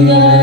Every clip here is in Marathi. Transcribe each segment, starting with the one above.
Oh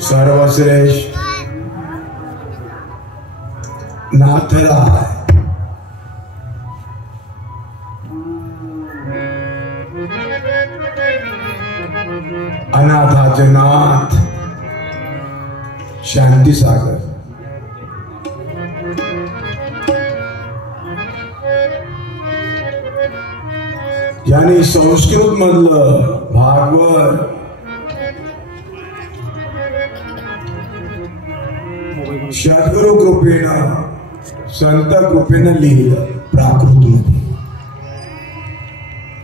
सर्वश्रेष्ठ नाथराय अनाथाचे नाथ शांती सागर यानी संस्कृत मधलं भागवत सद्गुरु कृपेनं संत कृपेनं लिहिलं प्राकृतमध्ये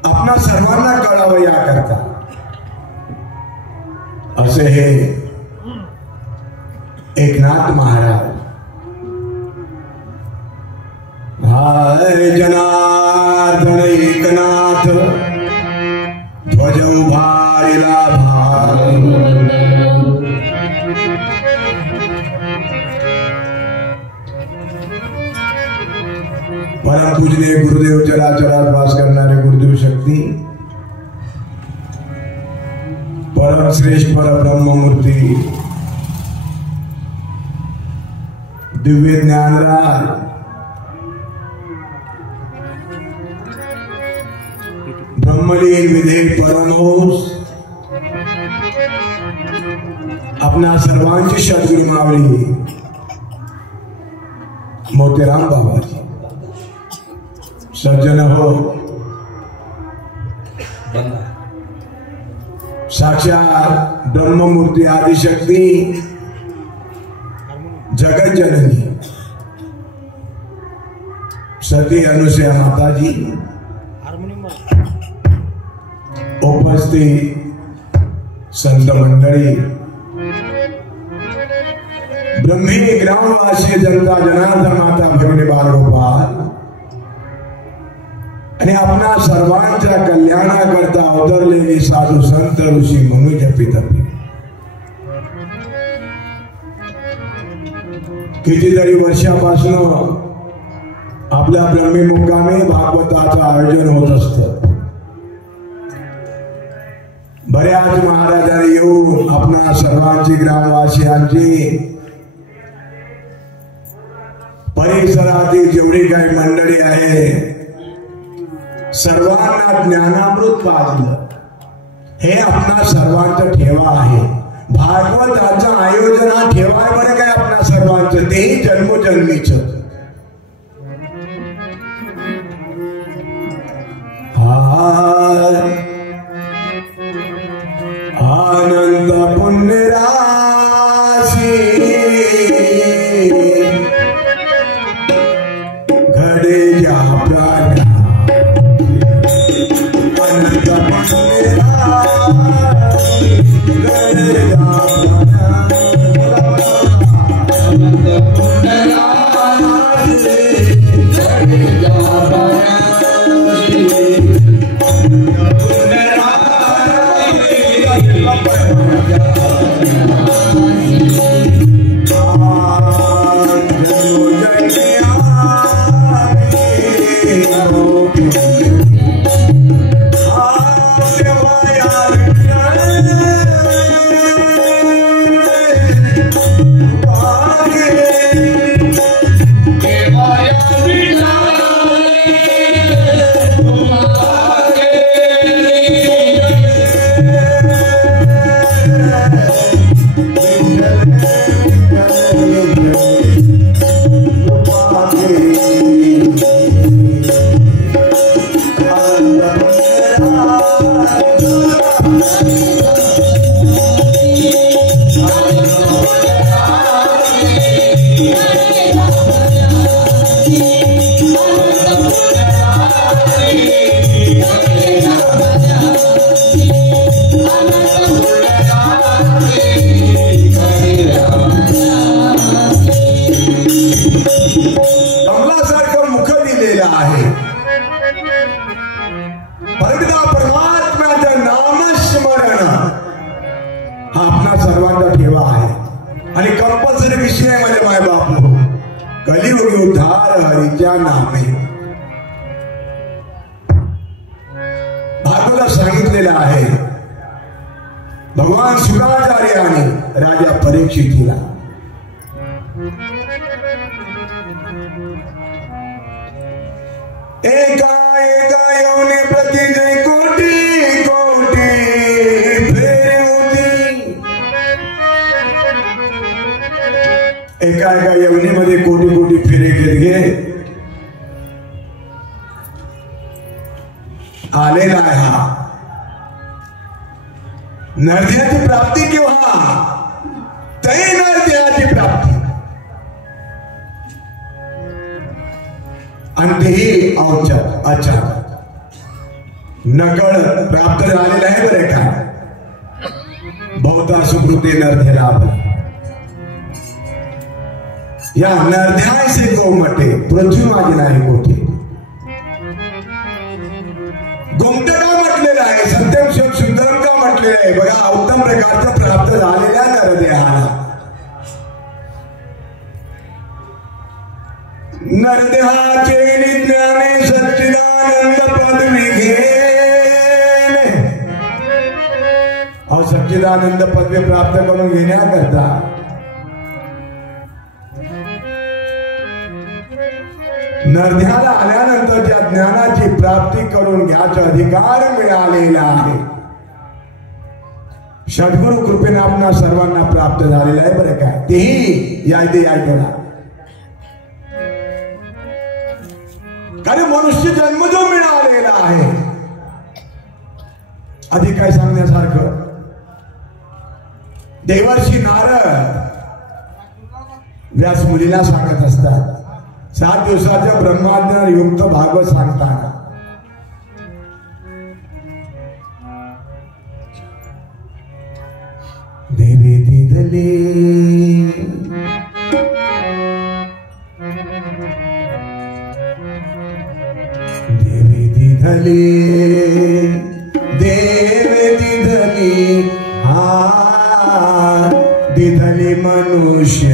आपणा सर्वांना कळावं याकरता असे हे एकनाथ महाराज हाय जनार्दन एकनाथ ध्वज उभारिला परम पूजनीय गुरुदेव चराचरात वास करणारे गुरुदेव शक्ती परम श्रेष्ठ पर ब्रह्म मूर्ती दिव्य ज्ञानराज ब्रह्मलीन विधेय परमोस अपना सर्वांची सद्गुरु मावली मोतीराम बाबाजी सज्जन हो साक्षात ब्रह्ममूर्ति आदिशक्ति जगत जननी सती अनुसया माताजी उपस्थित संत मंडळी ब्रह्मी ग्रामवासी जनता जनार्दन माता भगिनी बालगोपाल आणि आपणा सर्वांच्या कल्याणाकरता अवतरलेली साधू संत ऋषी म्हणून जपित कितीतरी वर्षापासून आपल्या ब्रह्मी मुक्कामी भागवताचं आयोजन होत असतं बऱ्याच महाराजांनी येऊन आपणा सर्वांची ग्रामवासियांची परिसरातील जेवढी काही मंडळी आहे सर्वांना ज्ञानामृत पाजलं हे आपणा सर्वांचा ठेवा आहे भागवताचं आयोजन हा ठेवा बरं काय आपणा सर्वांचं तेही जन्मोजन्मीच आनंद पुण्य राशी घडे जा प्राण आनंद पुण्य राशी घडे जा उद्धार हरीच्या नामे. भागवतात सांगितलेलं आहे भगवान शुक्राचार्याने राजा परीक्षितीला एका एका योनी प्रति कोटी कोटी फेरे होती. एका एका योनीमध्ये कोटी कोटी फेरे घेत आलेला आहे. हा नरदेहाची प्राप्ती केव्हा? तै नरदेहाची प्राप्ती. आणि तेही अचानक नकळ प्राप्त झालेलं आहे. बरे काय बहुता सुकृते नरदे लाभ. या नरध्यायसे गोमटे पृथ्वी माझी नाही मोठी. गोमट का म्हटलेलं आहे? सत्यम शिव सुंदरम का म्हटलेलं आहे? बघा उत्तम प्रकारचं प्राप्त झालेल्या नरदेहाला. नरदेहाचे निज्ञाने सच्चिदानंद पदवी घेन. अहो सच्चिदानंद पदवी प्राप्त करून घेण्याकरता नरध्याला आल्यानंतर ज्या ज्ञानाची प्राप्ती करून घ्यायचा अधिकार मिळालेला आहे सद्गुरु कृपेने आपणा सर्वांना प्राप्त झालेला आहे. बरं काय तेही यायदे यायला. कारण मनुष्य जन्म जो मिळालेला आहे अधिक काय सांगण्यासारखं. देवर्षी नारद व्यास मुलीला सांगत असतात 7 दिवसाच्या ब्रह्माज्ञान युक्त भागवत सांगताना देवी दिधले देवी दिधले देव दिधली हा दिधली मनुष्य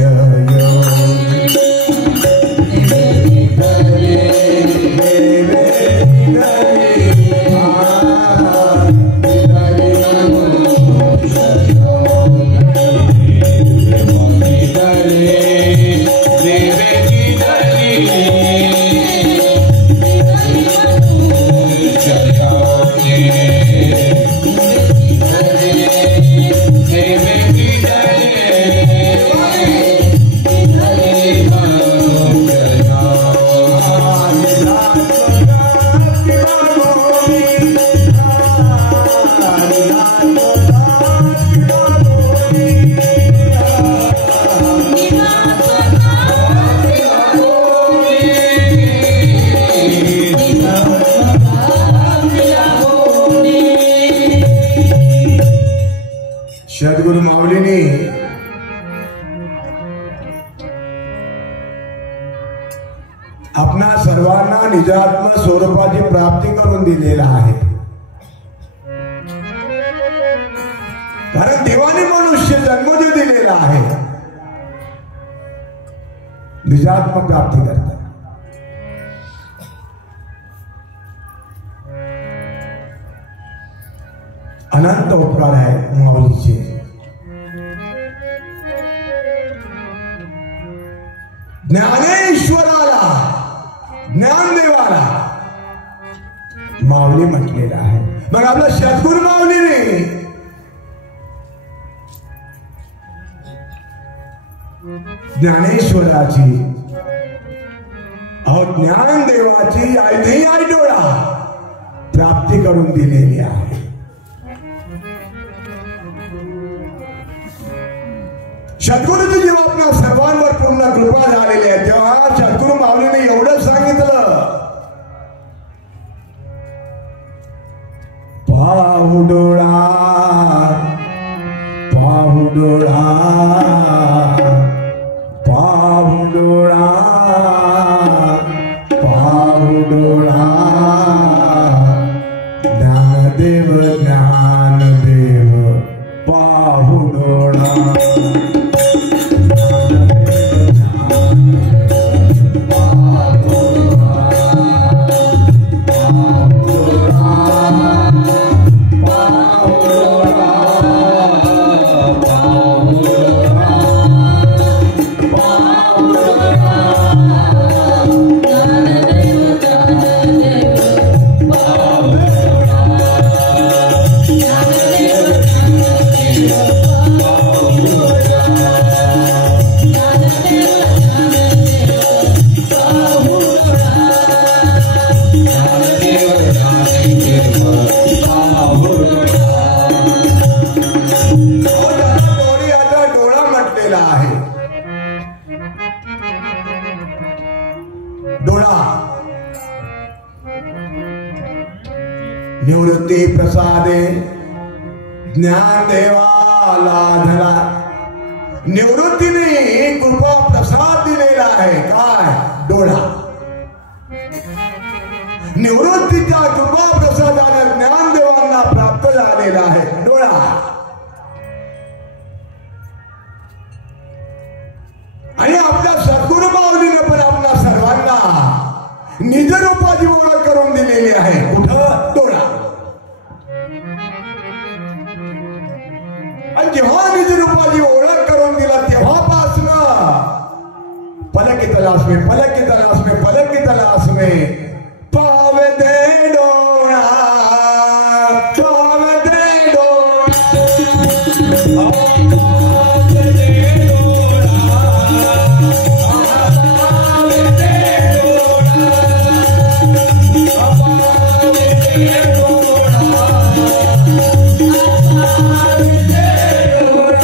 सद्गुरु माऊलीने आपणा सर्वांना निजात्म स्वरूपाची प्राप्ती करून दिलेला आहे. कारण देवाने मनुष्य जन्म जो दिलेला आहे निजात्म प्राप्ती करता. अनंत उपकार आहे माऊलीचे. ज्ञानेश्वराला ज्ञानदेवाला माऊली म्हटलेला आहे. मग आपला सद्गुरु माऊलीने ज्ञानेश्वराची अहो ज्ञानदेवाची आयधई आयडोळा प्राप्ती करून दिलेली आहे. सद्गुरूची जेव्हा आपल्या सर्वांवर पूर्ण कृपा झालेली आहे तेव्हा सद्गुरु माऊलीने एवढं सांगितलं पाहुडोळा पाहुडोळा पाहुडोळा पाहुडोळा ज्ञानदेव ज्ञानदेव पाहुडोळा निवृत्ती प्रसादे ज्ञान देवाला धरा. निवृत्तीने कृपा प्रसाद दिलेला आहे. काय? डोळा. निवृत्तीच्या कृपा प्रसादाने ज्ञानदेवांना प्राप्त झालेला आहे डोळा. आणि आपल्या सद्गुरु माऊलीने पण आपल्या सर्वांना निज रूपाची ओळख करून दिलेली आहे. कुठं? डोळा. आणि जेव्हा निज रूपाची ओळख करून दिला तेव्हापासून पलक की तलाश में, पलक की तलाश में, पलक की तलाश में पावे दे डोळा, पावे दे डोळा, पावे दे डोळा, पावे दे डोळा, पावे दे डोळा, पावे दे डोळा.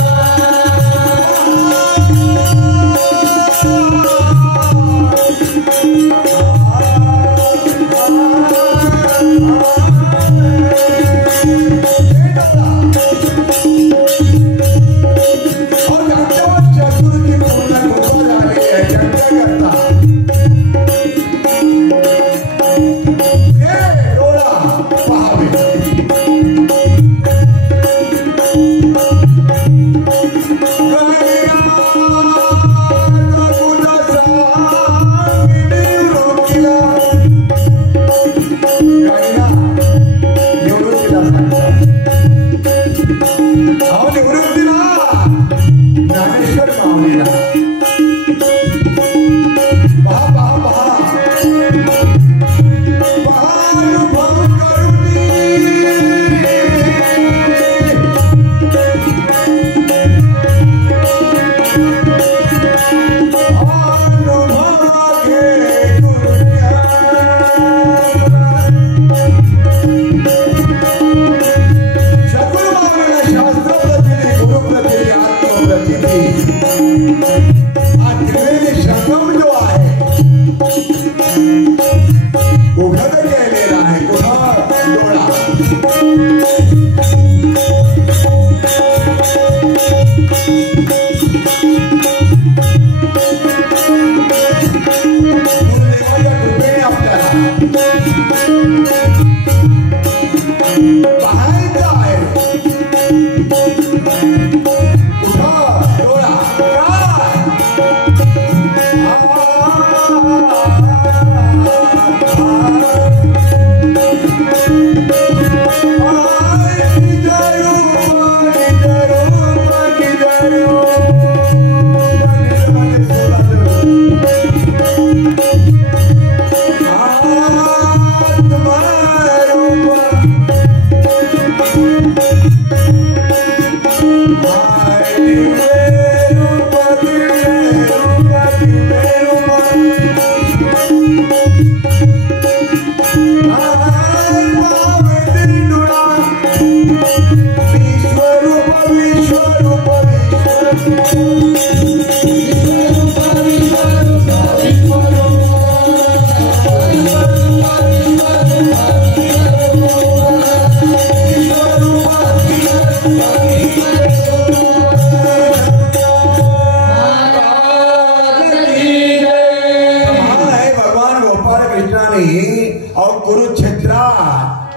और कुरुक्षेत्रात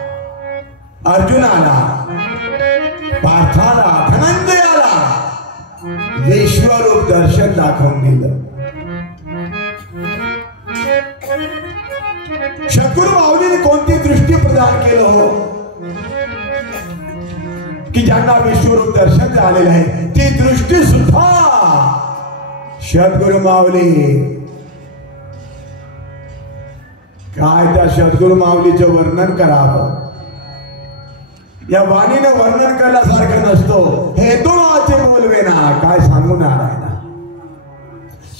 अर्जुनाला, पार्थाला, धनंजयाला विश्वरूप दर्शन दाखवून दिलं. सद्गुरु माऊलीने कोणती दृष्टी प्रदान केलं हो की ज्यांना विश्वरूप दर्शन झालेलं आहे ती दृष्टी सुद्धा सद्गुरु माऊली. काय त्या सद्गुरु माऊलीचं वर्णन करावं. या वाणीने वर्णन करण्यासारखं नसतो. हे तो आचे बोलवे ना, काय सांगू नारायणा.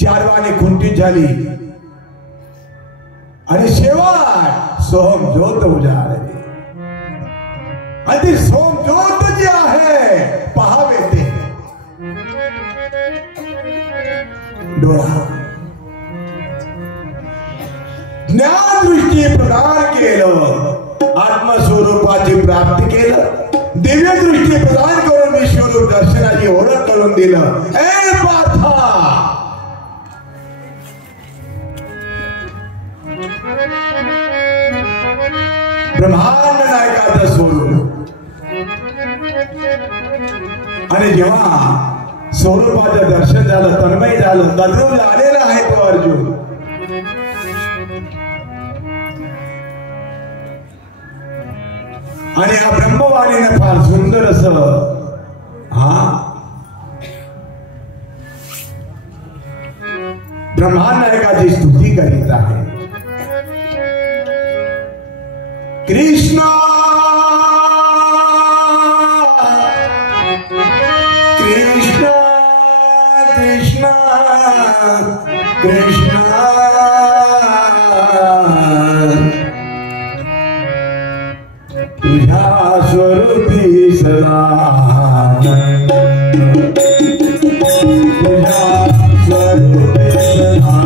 चार वाणी खुंटीत झाली आणि शेवट सोहम ज्योत उजाडली. आणि ती सोहम ज्योत जी आहे पहावे ते डोळा. ज्ञान दृष्टी प्रदान केलं. आत्मस्वरूपाची दिलं. ए पार्था, ब्रह्मांड नायकाचं स्वरूप. आणि जेव्हा स्वरूपाचं दर्शन झालं, तन्मय झालं, तद्रूप आलेला आहे तो अर्जुन. आणि हा ब्रह्मवाणीने फार सुंदर असं ब्रह्मांड नायकाची स्तुती करीत आहे. कृष्ण कृष्ण कृष्ण कृष्ण तुझ्या स्वरूपी सदा, तुझ्या स्वरूपी सदा,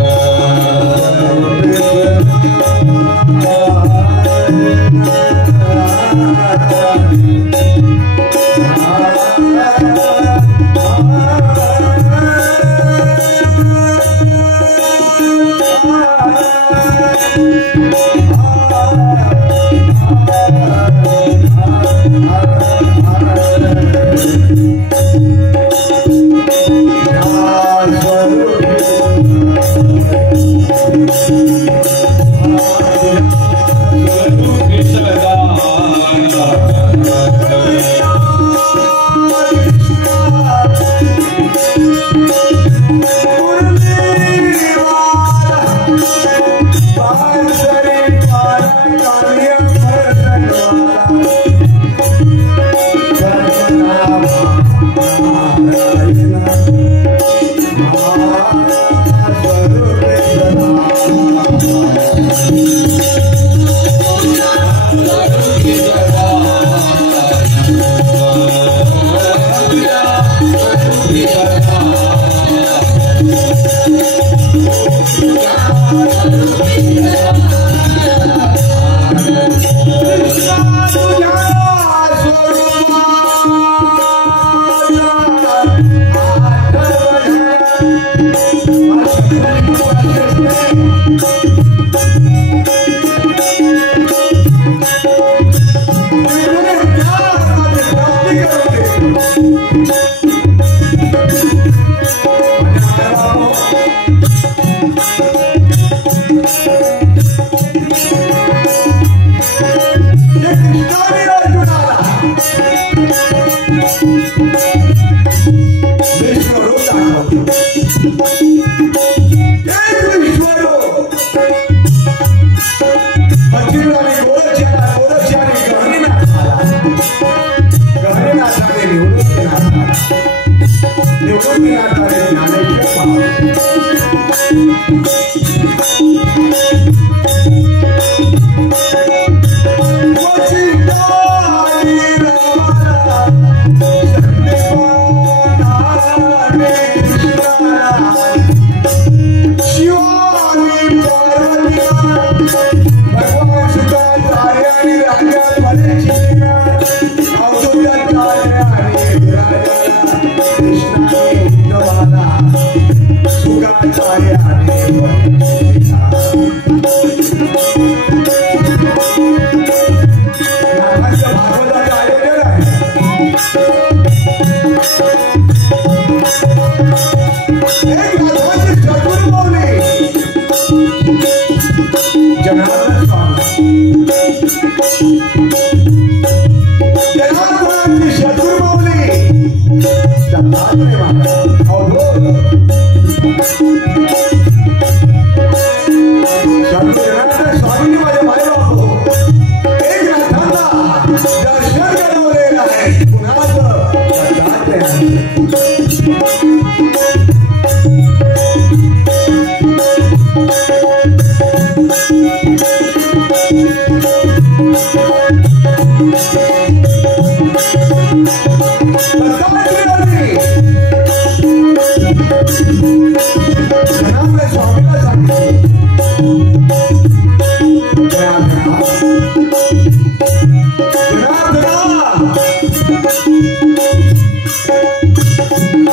Krishna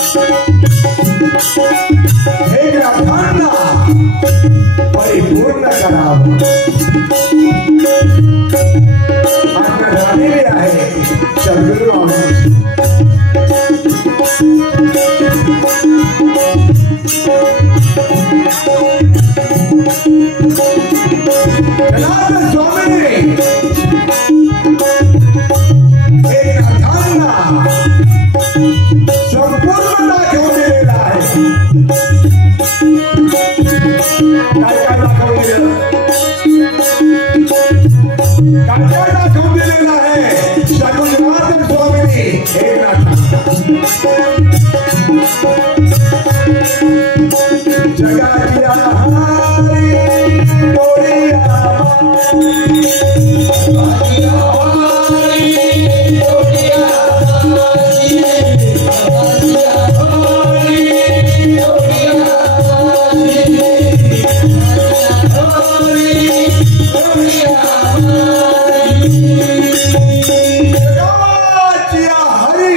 हे ग्रंथांना परिपूर्ण करावं आज्ञा झालेली आहे सद्गुरू माऊली. जनार्दन स्वामींनी हे ग्रंथांना संपूर्ण दाखवून दिलेलं आहे. काय काय दाखवून दिलेलं आहे जनार्दन स्वामींनी हे जगाची आहारी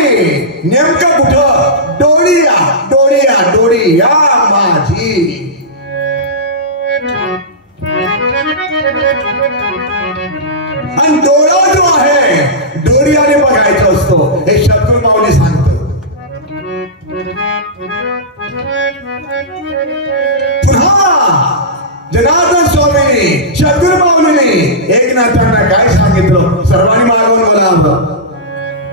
नेमकं कुठं डोळिया डोळिया डोळिया माझी. आणि डोळा जो आहे डोळियाने बघायचा असतो हे सद्गुरू माऊली सांगतो. पुन्हा जनार्दन स्वामींनी सद्गुरू माऊलीने एकनाथांना काय सांगितलं सर्वांनी मागवून बोलावं.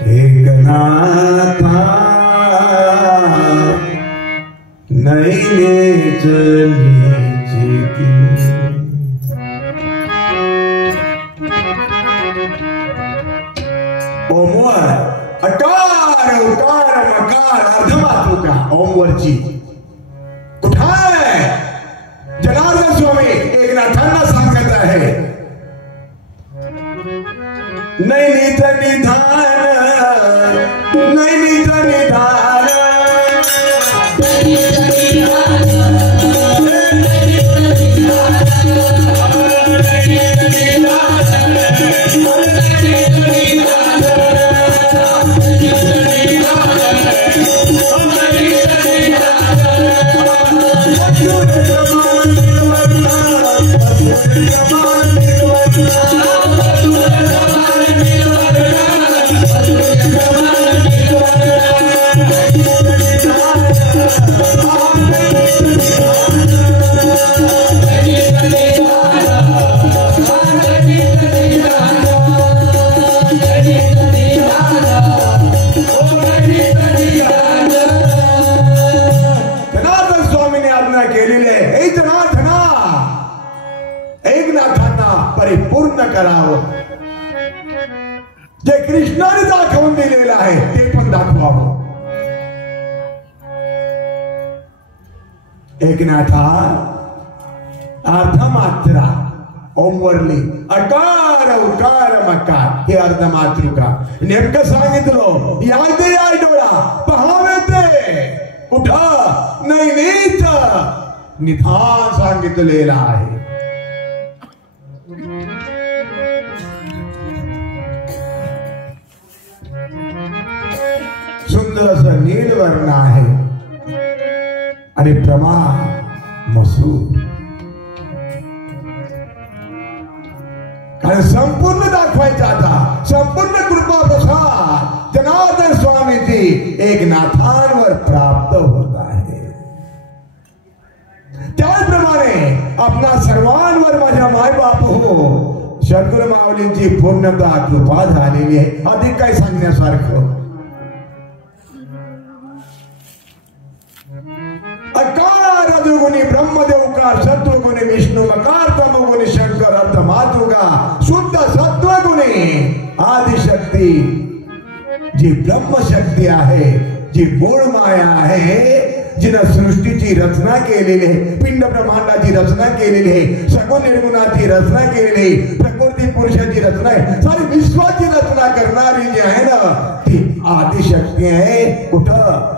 एकनाथा नैने चलीची ओमवर अकार उकार मकार अर्धमातृका ओमवरची कुठाय जनार्दन स्वामी एकनाथांना सांगत आहे. नैनित निधान नैनित निधान परिपूर्ण करावं. जे कृष्णाने दाखवून दिलेलं आहे ते पण दाखवावं. एकनाथा अर्धमात्रा ओमवरली अकार उकार मकार हे अर्धमातृका नेमकं सांगितलं. याय याय डोळा पहावे ते कुठं नैनीत निधान सांगितलेलं आहे. सुंदर असं नीलवर्ण आहे आणि प्रमाण मसूर. कारण संपूर्ण दाखवायचा आता संपूर्ण कृपा प्रसाद जनार्दन स्वामीची एकनाथांवर प्राप्त होत आहे. त्याचप्रमाणे आपणा सर्वांवर माझ्या मायबाप हो सद्गुरू माऊलींची पूर्णता कृपा झालेली आहे. अधिक काय सांगण्यासारखं. अकार अदुगुणी ब्रह्मदेवकार सत्वगुणी विष्णू मकार तमोगुणी शंकर अर्धमातृका शुद्ध सत्वगुणी आदिशक्ती जी ब्रह्मशक्ती आहे जी मूळ माया आहे जिनं सृष्टीची रचना केलेली आहे पिंड ब्रह्मांडाची रचना केलेली आहे सगुण निर्गुणाची रचना केलेली आहे प्रकृती पुरुषाची रचना आहे सारी विश्वाची रचना करणारी जी आहे ना ती आदिशक्ती आहे. कुठं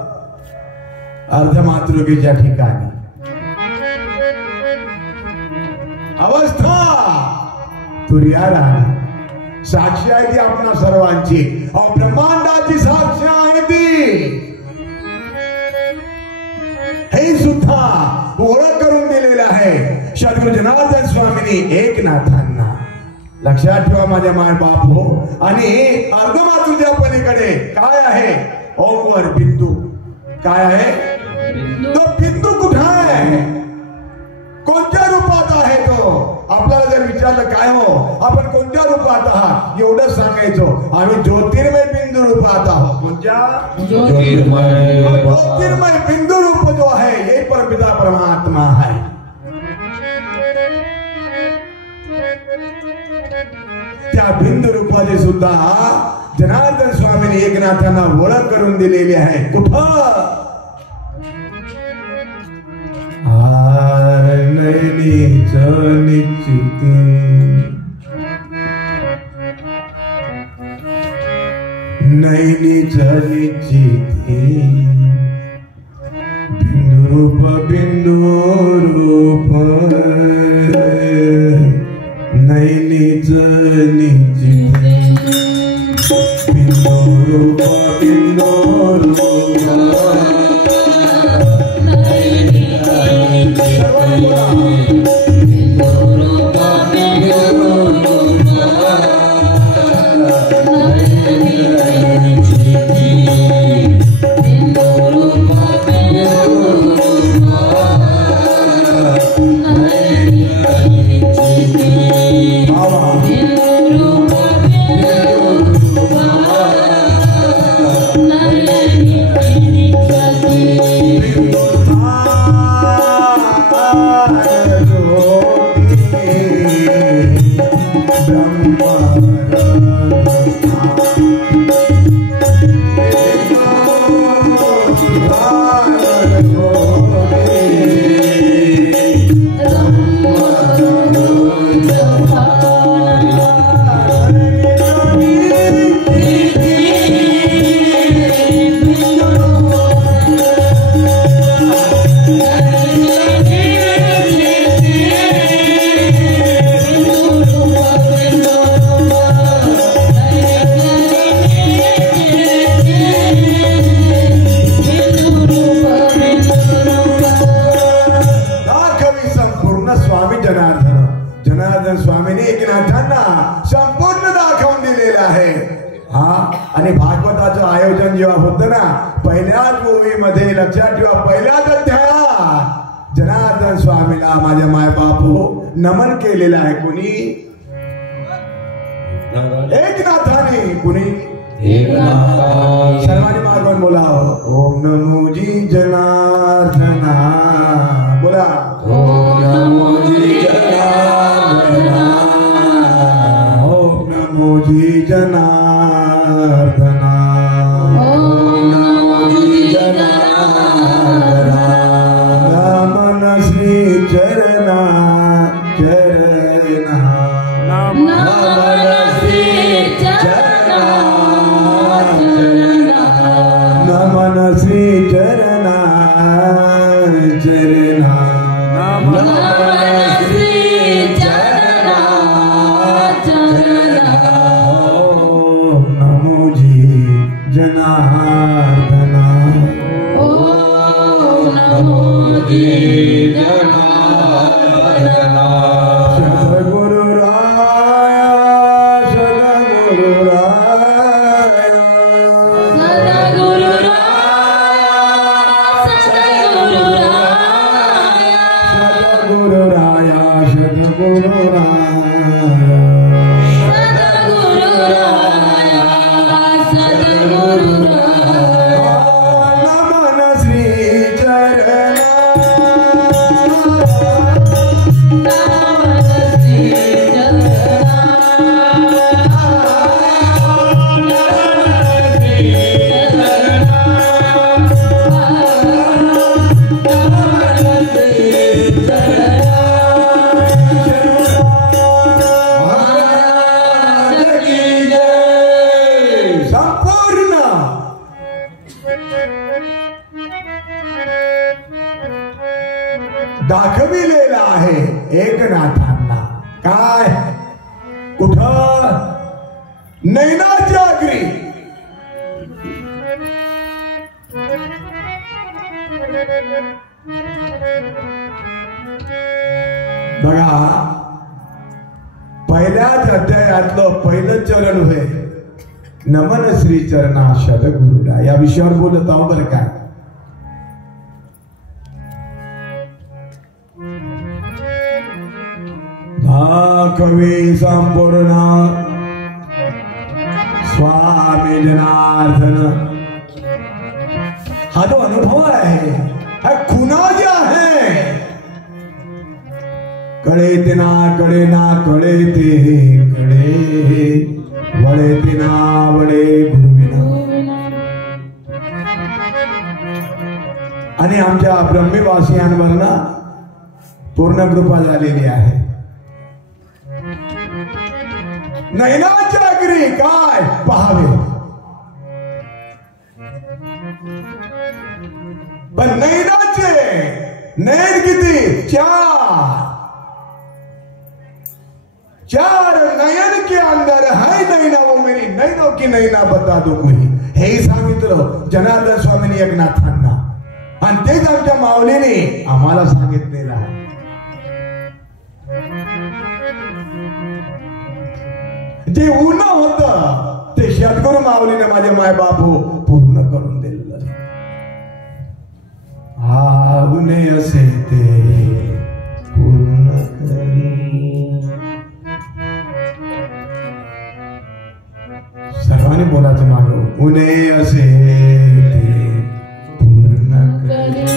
अर्धमातृकेच्या ठिकाणी अवस्था तुर्याला साक्षी आहे ती आपणा सर्वांची ब्रह्मांडाची साक्षी आहे ती परंतु जनार्दन स्वामींनी एकनाथांना लक्षात ठेवा माझ्या माय बाप हो. आणि अर्धमातृच्या पलीकडे काय आहे? ओमवर बिंदू. काय आहे तो बिंदू? कुठं आहे? कोणत्या रूपात आहे तो? आपल्याला जर विचारलं काय हो आपण कोणत्या रूपात आहात एवढं सांगायचो आम्ही ज्योतिर्मय बिंदू रूपात आहोत. कोणत्या? ज्योतिर्मय बिंदू रूप जो आहे हे परमपिता परमात्मा आहे. त्या बिंदू रूपाचे सुद्धा जनार्दन स्वामींनी एकनाथांना ओळख करून दिलेली आहे. कुठं? नयनीच निश्चिती नयनीच निश्चिती बिंदू रूप नयनीच निश्चिती बिंदू रूप स्वामींनी एकनाथांना संपूर्ण दाखवून दिलेलं आहे. हा आणि भागवताचं आयोजन जेव्हा होतं ना पहिल्याच मूवी मध्ये लक्षात ठेवा पहिल्याच अध्यायात जनार्दन स्वामीला माझ्या माय बापू नमन केलेलं आहे. कुणी? एकनाथाने. कुणी? सर्वांनी मागून बोला ओम नमो जी जनार्दना. बोला ओम नमो जी जनार्दना. ओम नमो जी जनार्दना. ओम नमो जी जनार्दना. नमन श्री चरणा चरणा. नमन श्री चरणा नमन श्री चरणा चरणा. नमन श्री चरणा चरणा. ओम नमो जी जनार्दना. ओम नमो जी जनार्दना. सद्गुरु राय सद्गुरु राय सद्गुरु राय सद्गुरु नमन श्री चरणा. दाखविलेला आहे एकनाथांना. काय? कुठं? नैनाच्या अग्री. बघा, पहिल्याच अध्यायातलं पहिलं चरण होय नमन श्री चरणा सद्गुरुला. या विषयावर बोलत आहो बरं का. कवी संपूर्ण स्वामी जनार्दन हा जो अनुभव आहे हा खुना जे आहे, कळे ते ना कळे ना कळे ते कळे, वळे ते ना वळे गुरुविना. आणि आमच्या ब्रह्मीवासियांवर ना पूर्ण कृपा झालेली आहे. नैनाच्या अग्री काय पाहावे, पण नैनाचे नैन किती? चार नयन के अंदर है नैना, वो मेरी नैनो की नैना बता दो कोई. हे सांगितलं जनार्दन स्वामींनी एकनाथांना, आणि तेच आमच्या माऊलीने आम्हाला सांगितलेलं आहे. जे ऊन होत ते सद्गुरु माऊलीने माझे मायबाप पूर्ण करून दिलेलं. हा उने असे ते पूर्ण करी. सर्वांनी बोलायचं मागं, उने असे ते पूर्ण करी.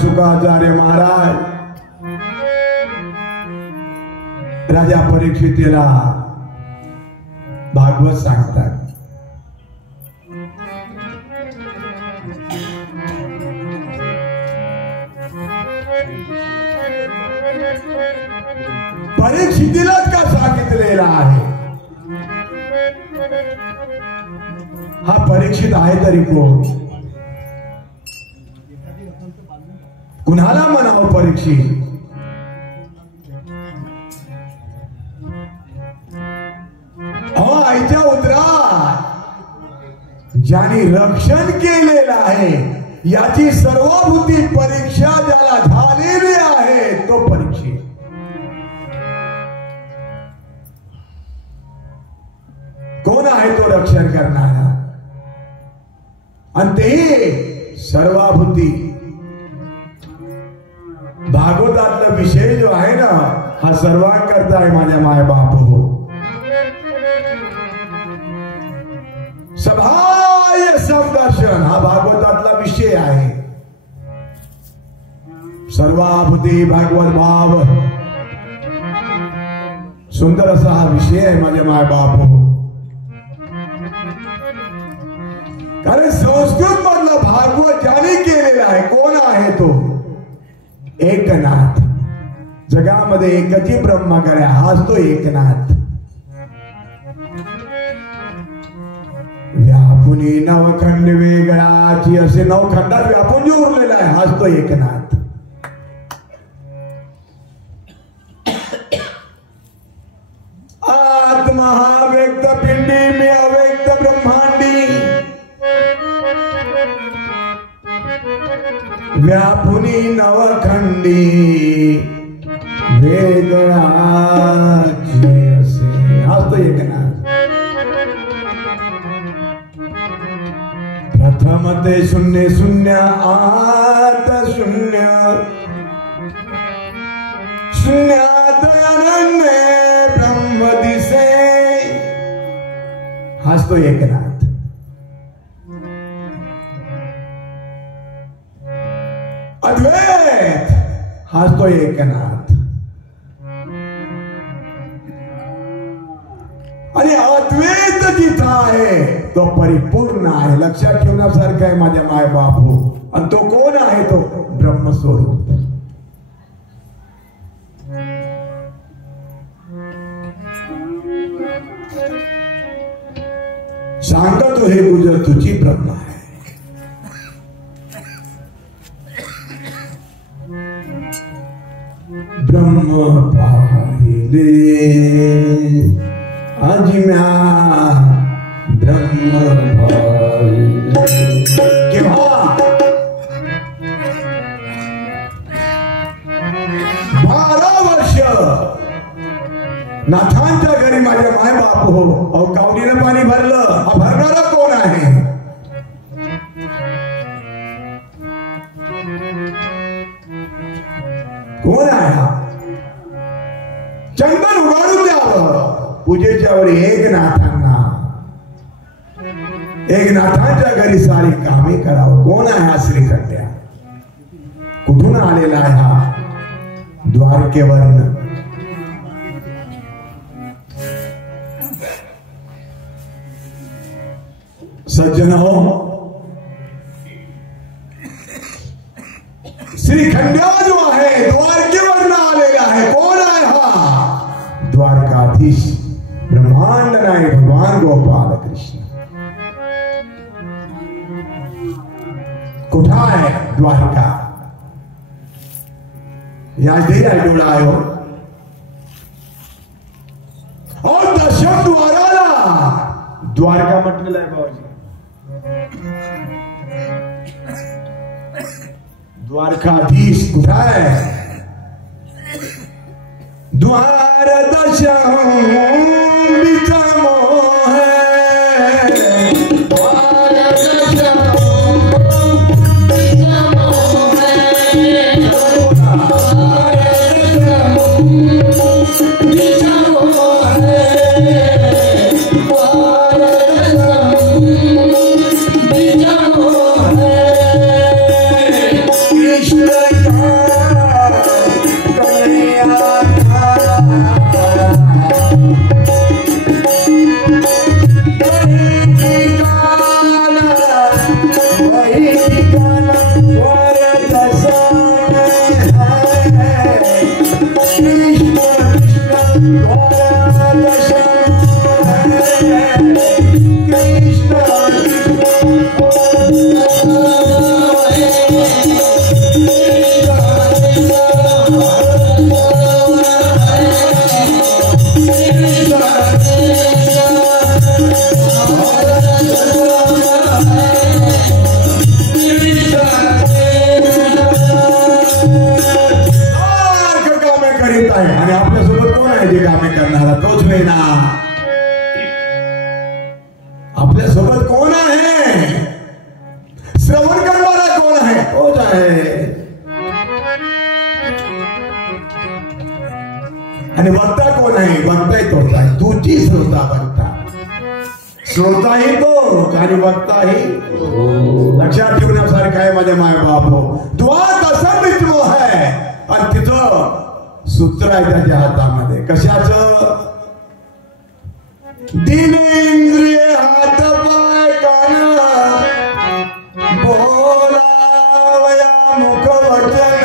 शुकाचार्य महाराज राजा परीक्षितीला भागवत सांगतात. परीक्षितीलाच का सांगितलेला आहे? हा परीक्षित आहे तरी कोण? कुणाला म्हणावं परीक्षित? आईच्या उदरात ज्याने रक्षण केलेलं आहे याची सर्वभूती परीक्षा ज्याला झालेली आहे तो परीक्षित. कोण आहे तो रक्षण करणारा? आणि ते सर्वभूती. भागवतातला विषय जो आहे ना हा सर्वांकरता आहे माझ्या मायबाप हो. सभाय समदर्शन हा भागवतातला विषय आहे. सर्वाभूती भागवत भाव सुंदर असा हा विषय आहे माझ्या मायबाप हो. कारण संस्कृत मधला भागवत ज्याने केलेला आहे कोण आहे तो? एकनाथ. जगामध्ये एकची ब्रह्म करा हाच तो एकनाथ. व्याप व्यापुनी नवखंड वेगळाची असे नवखंडात व्यापून जे उरलेला आहे हाच तो एकनाथ. आत्मा हा व्यक्त पिंडी मी अव्यक्त ब्रह्मांडी व्यापुनी नवखंडी वेगळाची असे हाच तो एकनाथ. प्रथम ते शून्य शून्य आत शून्य शून्यात अनन्य ब्रह्म दिसे हाच तो एकनाथ. अद्वैत हाच तो एकनाथ. आणि अद्वैत जिथं आहे तो परिपूर्ण आहे. लक्षात ठेवण्यासारखं आहे माझ्या माय बापू. आणि तो कोण आहे? तो ब्रह्मस्वरूप. सांगतो हे गुजर तुझी ब्रह्म आहे. ब्रह्म पाहिले अजिम्या ब्रह्म केव्हा 12 वर्ष नाथांच्या घरी माझ्या माय बाप हो. अहो कावडीनं पाणी भरलं. हा भरणारा कोण आहे? कोण आहे हा? चंदन उगाडून द्यावं पूजेच्या वेळी एकनाथांच्या घरी सारी कामे करावं. कोण आहे हा श्रीखंड्या? कुठून आलेला आहे हा? द्वारकेवरनं. सज्जन हो, श्रीखंड्या जो आहे द्वारकेवरनं आलेला आहे. कोण आहे हा? द्वारकाधीश ब्रह्मांड नाही भगवान गोपाल कृष्ण. कुठं आहे द्वारका? यादी आहे डोळा आहे और दशम द्वाराला द्वारका म्हटलेलं आहे बाबाजी. द्वारकाधीश कुठं आहे? द्वार दशम विचमो है द्वार दशम विचमो है द्वार दशम विचमो है द्वार दशम विचमो है कृष्ण का कन्हैया आणि आपल्यासोबत कोण आहे जे कामे करणारा? तोच नाही ना. आपल्यासोबत कोण आहे? श्रवण करणारा कोण आहे? तोच आहे. आणि वक्ता कोण आहे? वक्ताही तोच आहे. तुझी श्रोता वक्ता. श्रोताही तो आणि वक्ताही. लक्षात ठेवण्यासारखं आहे माझ्या माय बाप. द्वार तसा मित्र आहे आणि तिथं सूत्र आहे त्याच्या हातामध्ये. कशाचं? दिनेंद्रिय हात पाय कान बोलावया मुख वचन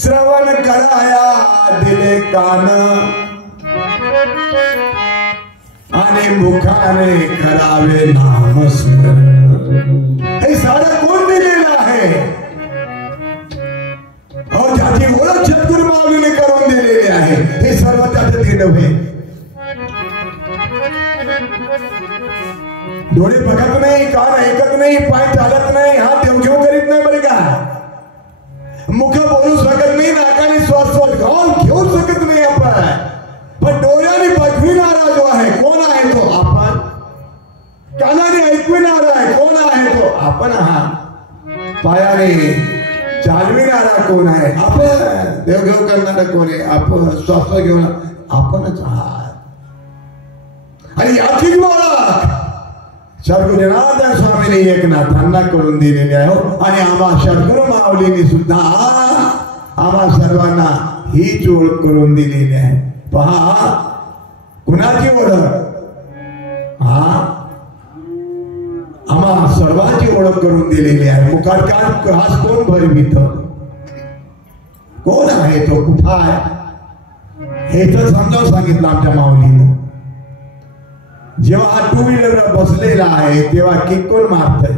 श्रवण कराया दिले कान आणि मुखाने करावे नामस्मरण. हे सारं कोण दिलेलं आहे? ज्याची ओळख सद्गुरू माऊलीने करून दिलेली आहे. हे सर्व त्याच्यात नव्हे. डोळे बघत नाही, कान ऐकत नाही, पाय चालत नाही, हात देवघेव करीत नाही बरे का. मुख बोलू शकत नाही, नाकाने श्वास घेऊ शकत नाही आपण. पण डोळ्याने बघविणारा जो आहे कोण आहे तो आपण. कानाने ऐकविणारा आहे कोण आहे तो आपण आहात. पायाने चालविणारा कोण आहे आपण. देवघेव करणारा कोण आहे आपण. श्वास घेऊन आपणच आहात. आणि याची ओळख सद्गुरू जनार्दन स्वामीने एकनाथांना करून दिलेली आहे. आणि आम्हा सद्गुरू माऊलीने सुद्धा आम्हा सर्वांना हीच ओळख करून दिलेली आहे. पहा कुणाची ओळख. आम्हा सर्वांची ओळख करून दिलेली आहे. मुखात कान हास कोण भरवित. कोण आहे तो, कुठं आहे हे तर समजावून सांगितलं आमच्या माऊलीनं. जेव्हा हा टू व्हीलर बसलेला आहे तेव्हा किक कोण मारतय.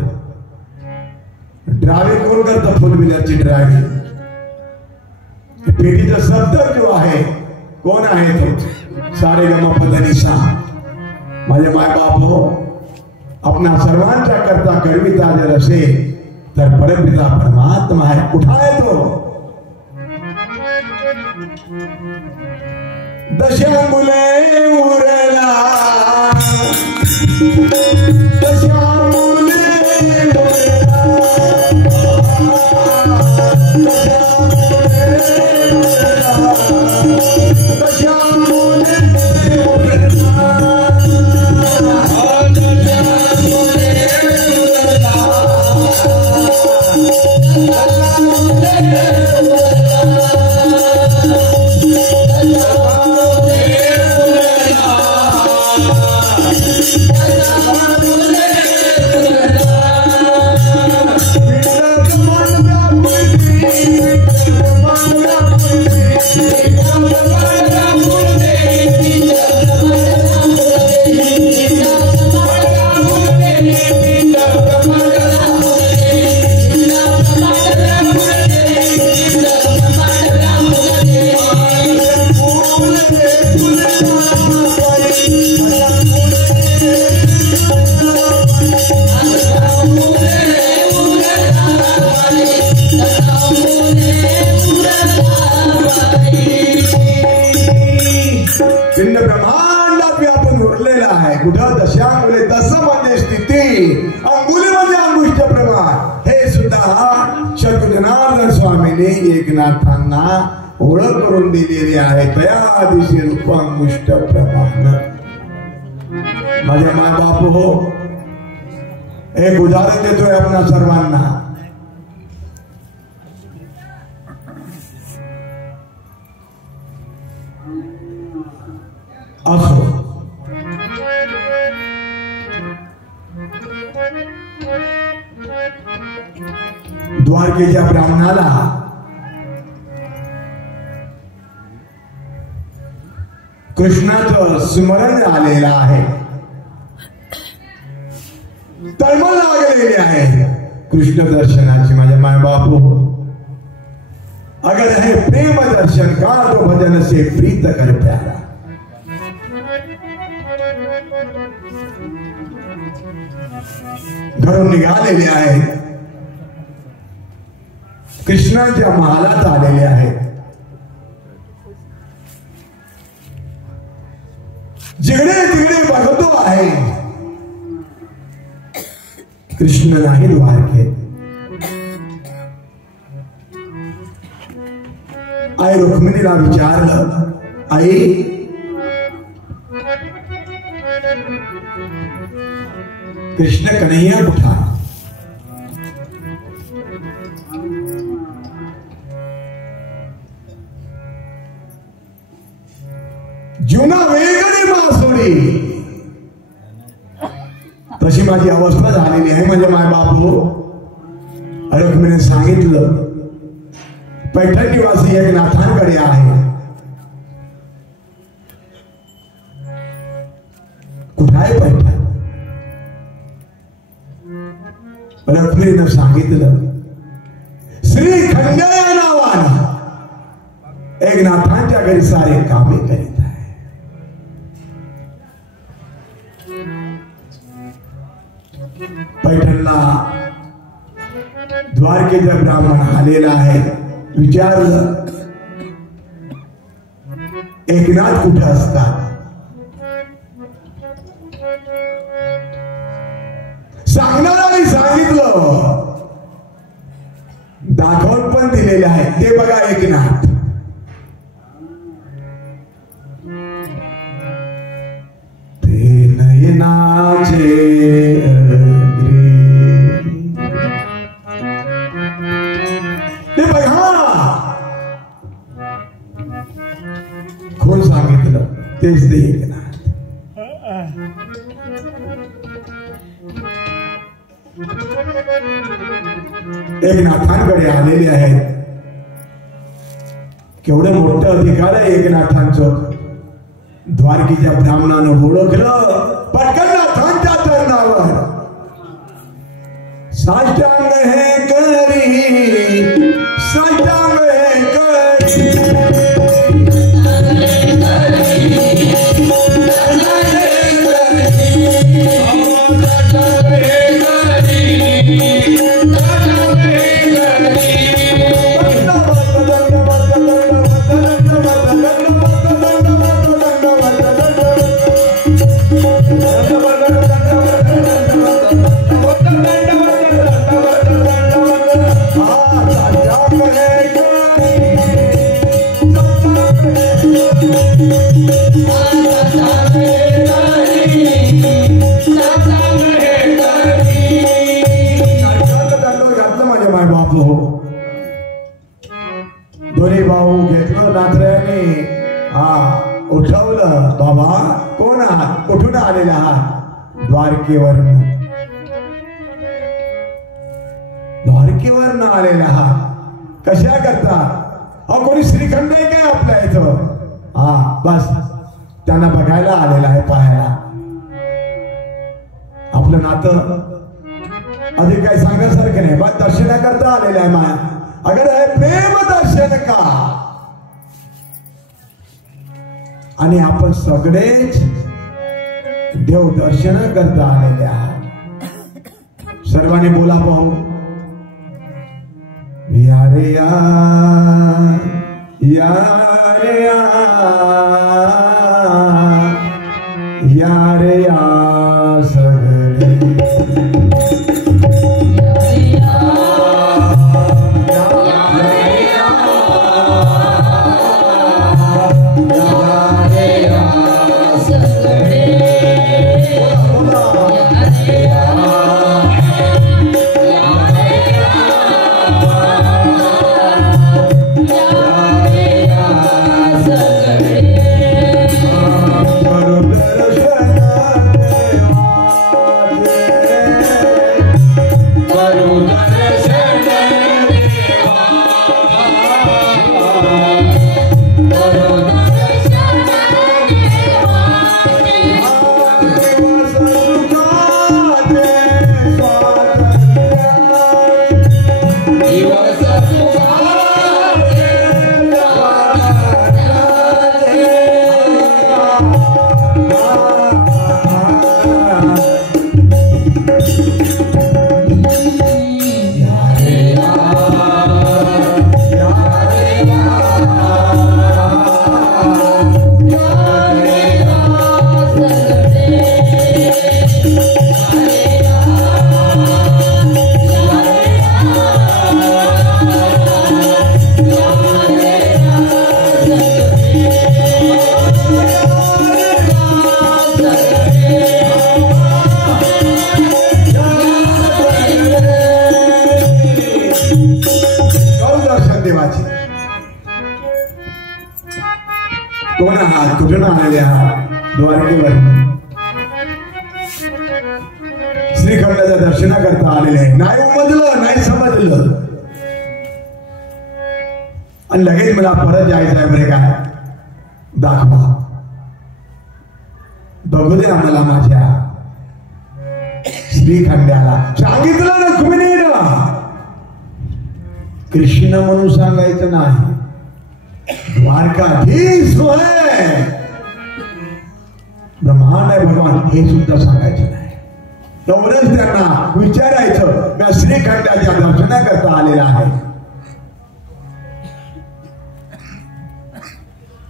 ड्रायव्हिंग कोण करतं फोर व्हीलरची ड्रायव्हिंग. पेटीचा शब्द जो आहे कोण आहे तो. सारे गम पदनिसा. माझे मायबाप हो, आपणा सर्वांच्या करता करविता जर असेल तर परमपिता परमात्मा आहे. कुठं आहे तो. दशांगुले उरला. कुठं दशांगुले दस म्हणजे स्थिती, अंगुली म्हणजे अंगुष्ठ प्रमाण. हे सुद्धा सद्गुरू जनार्दन स्वामीने एकनाथांना ओळख करून दिलेली आहे. तया दिशी रूप अंगुष्ठ प्रमाण. माझ्या मायबाप हो, एक उदाहरण देतोय आपल्या सर्वांना. असो द्वारकेच्या ब्राह्मणाला कृष्णाचं स्मरण आलेलं आहे. तळमळ लागलेली आहे कृष्ण दर्शनाची. माझ्या मायबाप अगर है प्रेम दर्शन का तो भजन से प्रीत कर प्यारा. घरून निघालेले आहे. कृष्णाच्या महालात आलेले आहेत. जिकडे तिकडे बघतो आहे कृष्ण नाही द्वारकेत. आई रुक्मिणीला विचारलं, आई कृष्ण कन्हैया कुठा. जुना वेगळी मासोळी. तशी माझी अवस्था झालेली आहे. म्हणजे मायबाप हो, रुक्मिणीने सांगितलं पैठण निवासी एक नाथांकडे आहे. कुठं आहे पैठण? रखुमाईनं सांगितलं श्रीखंड या नावानं एकनाथांच्या घरी सारे कामे करीत आहे. पैठणला द्वारकेचा ब्राह्मण आलेला आहे. विचारलं एकनाथ कुठे असतात? सांगणाऱ्याने सांगितलं, दाखवून पण दिलेले आहे. ते बघा एकनाथ. ते नयनाचे ते बघा. कोण सांगितलं? तेच ते एकनाथ. एकनाथांकडे आलेले आहेत. केवढं मोठं अधिकार आहे एकनाथांचं. द्वारकेच्या ब्राह्मणानं ओळखलं. पटकन नाथांच्या चरणावर साष्टांग हे करी, साष्टांग हे करी. दोन्ही भाऊ घेतलं नाथऱ्याने. उठवलं. बाबा कोण आहात? कुठून आलेला आहात? द्वारकेवरनं. द्वारकेवरनं आलेला आहात. कशा करता? कोणी श्रीखंड आहे काय आपल्या इथं? बस त्यांना बघायला आलेला आहे, पाहायला. आपलं नातं अधिक काही सांगण्यासारखं नाही. बस दर्शना करता आलेलं आहे. माया अगर है प्रेम दर्शन का. आणि आपण सगळेच देव दर्शन करता आलेले आहात. सर्वांनी बोला पाहू. या रे या, या रे या, या रे या सगळे. कोण आहात? कुठून आलेले आहात? द्वारकेवर श्रीखंडाच्या दर्शना करता आलेले आहे. नाही उमजलं, नाही समजलं आणि लगेच मला परत जायचं आहे. बरे काय दाखवा. बघू दे आम्हाला माझ्या श्रीखंड्याला. सांगितलं रुक्मिणीनं कृष्ण म्हणून सांगायचं नाही, द्वारकाधीश जो है ब्रह्मांड आहे भगवान हे सुद्धा सांगायचं नाही. एवढंच त्यांना विचारायचं, मी श्रीखंडाच्या दर्शनाकरता आलेला आहे.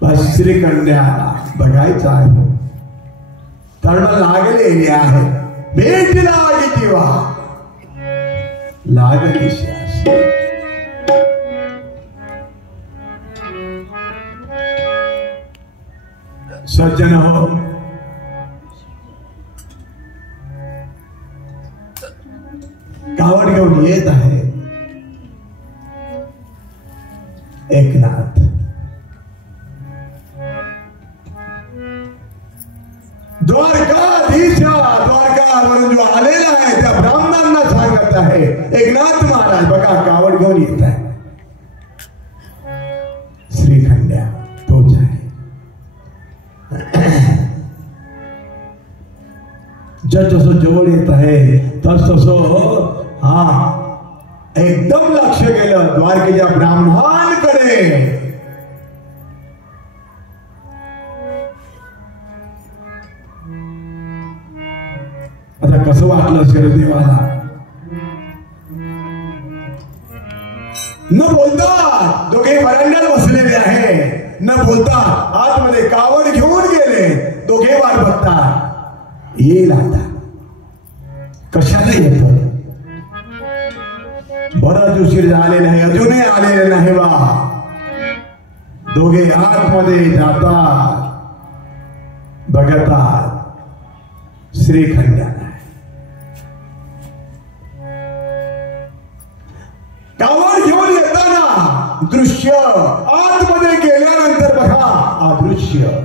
बस श्रीखंड्याला बघायचं आहे. तरण लागलेली आहे. भेट लागी किंवा लागली सज्जन हो. कावड घेऊन येत आहे एकनाथ. द्वारकावरून जो आलेला आहे त्या ब्राह्मणांना सांगत आहे, एकनाथ महाराज बघा कावड घेऊन येत आहे. श्रीखंड्या तोच आहे. जसं जवळ येत आहे तस एकदम लक्ष गेलं द्वारकेच्या ब्राह्मणांकडे. आता कसं वाटलं असेल देवाला. न बोलता दोघे वरांड्यात बसलेले आहे. न बोलता आतमध्ये कावड घेऊन गेले. दोघे वाट बघतात. येईल आता. कशाला येत बराच उशीर झालेला आहे, अजूनही आलेले नाही बा. दोघे आतमध्ये जातात. बघतात श्रीखंड्याला कावड घेऊन येताना दृश्य, आतमध्ये गेल्यानंतर बघा अदृश्य.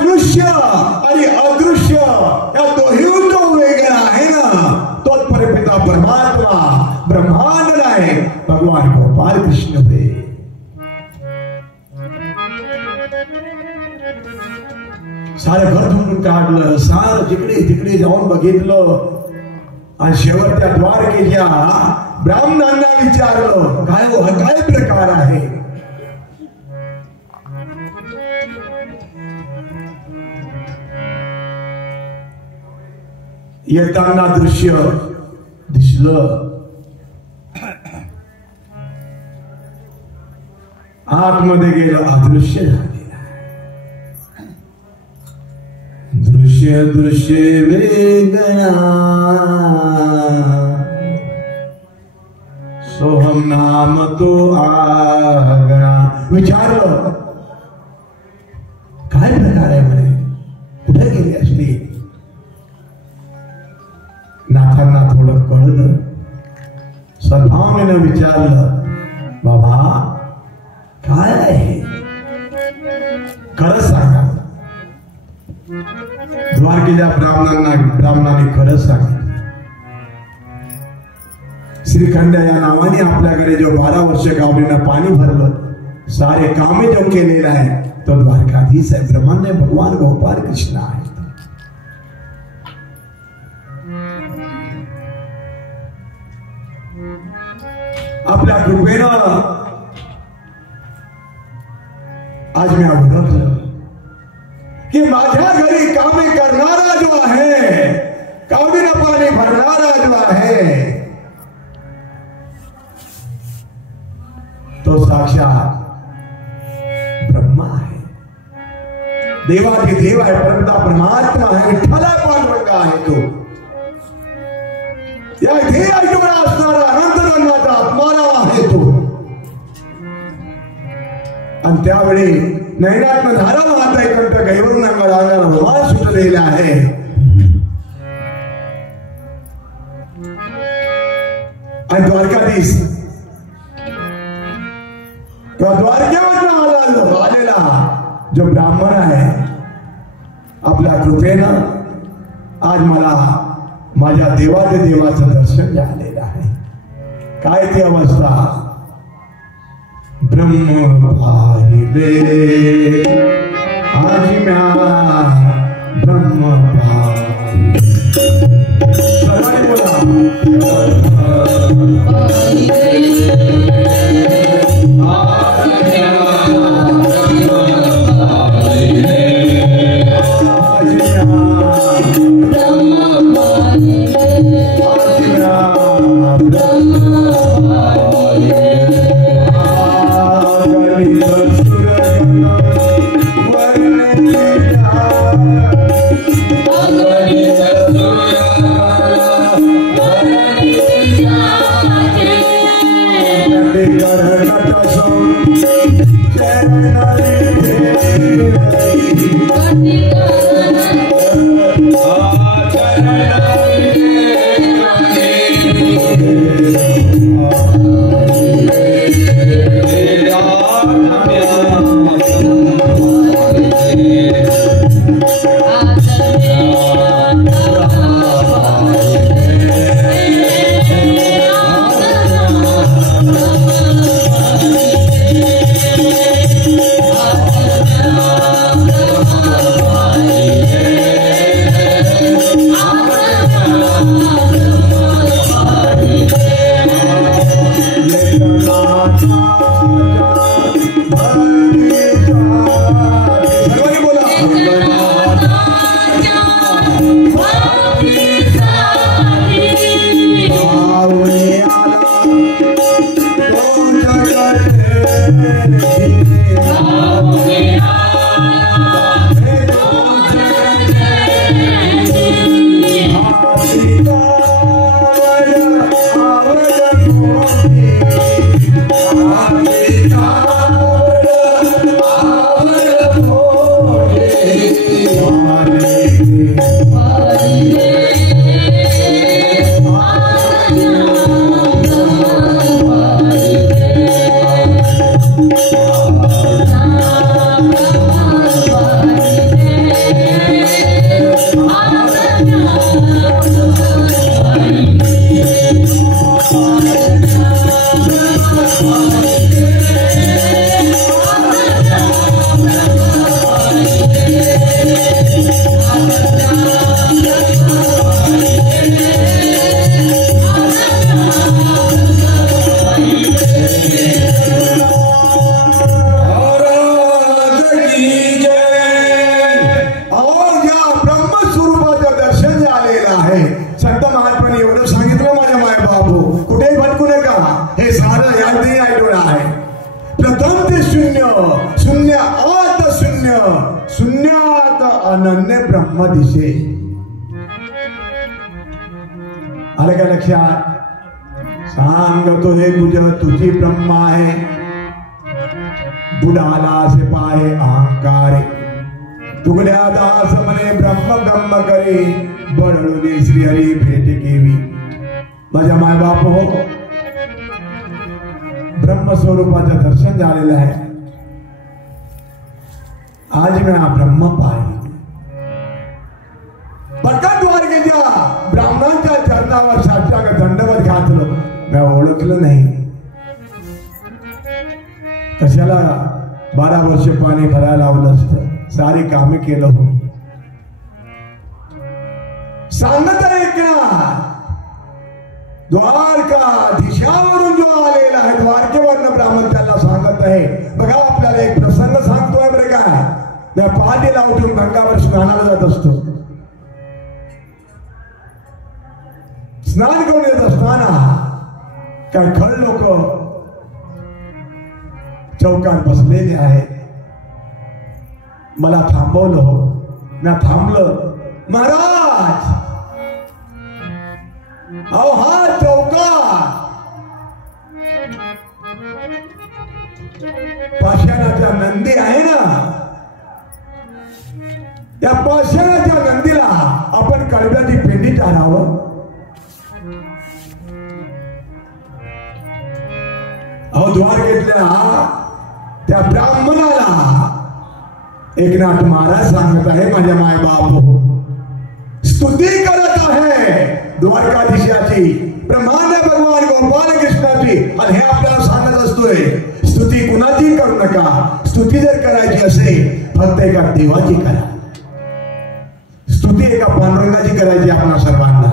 दृश्य आणि अदृश्य या दोन्ही जो वेगळा आहे ना, तोच परमपिता परमात्मा ब्रह्मांड आहे भगवान गोपाल कृष्ण हे. सारं घर धुंडून काढलं, सारं जिकडे तिकडे जाऊन बघितलं आणि शेवटच्या द्वारकेच्या ब्राह्मणांना विचारलं, काय हो हा काय प्रकार आहे. येताना दृश्य दिसलं. आतमध्ये गेलं अदृश्य झालेलं आहे. दृश्य दृश्य वेगळा सोहम नाम तो आगळा. विचारलं काय प्रकार आहे म्हणे, कुठे गेली असती. नाथांना थोडं कळलं. सद्भावनेनं विचारलं, बाबा काय आहे खरं सांगा. द्वारकेच्या ब्राह्मणांनी खरं सांगितलं. श्रीखंड्या या नावाने आपल्याकडे जो 12 वर्ष गावडीनं पाणी भरलं, सारे कामे जो केलेलं आहे तो द्वारकाधीश आहे, ब्रह्मांड भगवान गोपाल कृष्ण आहे. आपल्या कृपेनं आज मी ओळखलं की माझ्या घरी कामे करणारा जो आहे, कावडीनं पाणी भरणारा जो आहे, तो साक्षात ब्रह्मा आहे. देवाचे देव आहे, परमपिता परमात्मा आहे, विठ्ठला पांडुरंग आहे. तो या ध्येयाकडे असणारा अनंतरंगाचा आत्माराम आहे तो. आणि त्यावेळी नैरात्म धारा वाहता एकंठ गैवरून अंगाला वास सुटलेला आहे. आणि द्वारकाधीश द्वारकेवर आलेला जो ब्राह्मण आहे, आपल्या कृपेनं आज मला माझ्या देवाचे देवाचं दर्शन झालेलं आहे. काय ती अवस्था. ब्रह्म पाहिले आज म्या अनन्य ब्रह्म दिसे. आलं का लक्षात? सांगतो हे तुझी ब्रह्मा आहे, बुडाला से पाहे अहंकार, तुगड्या दास म्हणे ब्रह्म ब्रह्म करे, बळवले श्री हरी भेट केवी. माझ्या माय बाप हो, ब्रह्मस्वरूपाचं दर्शन झालेलं आहे. आज मी हा ब्रह्म पाहिला. द्वारकेच्या ब्राह्मणांच्या चरणावर साष्टांग दंडवत घातलं, मी ओळखलं नाही. कशाला 12 वर्ष पाणी भरायला लावलं असतं, सारी कामे केलं हो. सांगत आहे का द्वारकाधीशावरून जो आलेला आहे, द्वारकेवरनं ब्राह्मण त्याला सांगत आहे. बघा आपल्याला एक प्रसंग सांगतोय बरं का. त्या पहाटेला उठून गंगावर स्नानाला जात असतो. स्नान करून येत असताना काय खळ लोक चौकात बसलेले आहेत. मला थांबवलं हो, मी थांबलं. महाराज अहो हा चौकात पाषाणाचा नंदी आहे ना, या पाषाणाच्या नंदीला आपण कडब्याची पेंडी टाळावं. अहो द्वारकेतल्या त्या ब्राह्मणाला एकनाथ महाराज सांगत आहे, माझ्या माय बाप स्तुती करत आहे द्वारकाधीशाची, ब्रह्मांड भगवान गोपाल कृष्णाची. आणि हे आपल्याला सांगत असतोय, स्तुती कुणाची करू नका. स्तुती जर करायची असेल फक्त एका देवाची करा. स्तुती एका पांडुरंगाची करायची आपल्या सर्वांना.